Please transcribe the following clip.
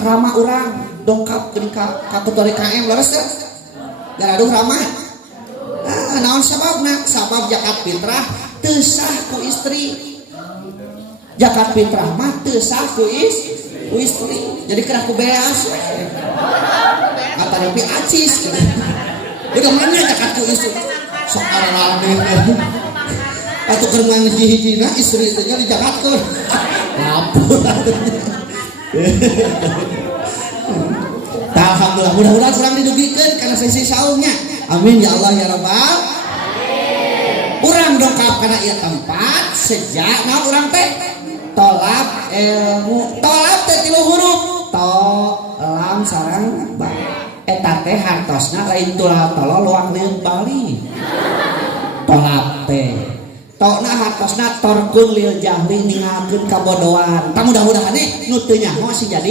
Rama orang dongkap ke kategori KM leres kan? Garaduh Rama. Naon sababna? Sabab zakat fitrah teu sah ku istri. Zakat fitrah mah teu sah ku istri. Jadi kena ku beas. Kata tapi acis. Udah mana zakat ku istri? Sok arane. Atuh keur ngahiji-hijina istri teh di zakatkeun. Lapor. Alhamdulillah, mudah-mudahan kurang didugikeun karena sesi saumnya. Amin ya Allah ya Rabbal. Urang dongkap kana ieu tempat sejak naon urang teh tolab ilmu. Tolab teh 3 huruf. To lam sareng ba. Eta teh hartosna lain tulal tolol luang leung bali. Tolab teh. Tokna hartosna torkun lil jahli ningalkeun kabodohan. Mudah-mudahan nu teu nyaho sih jadi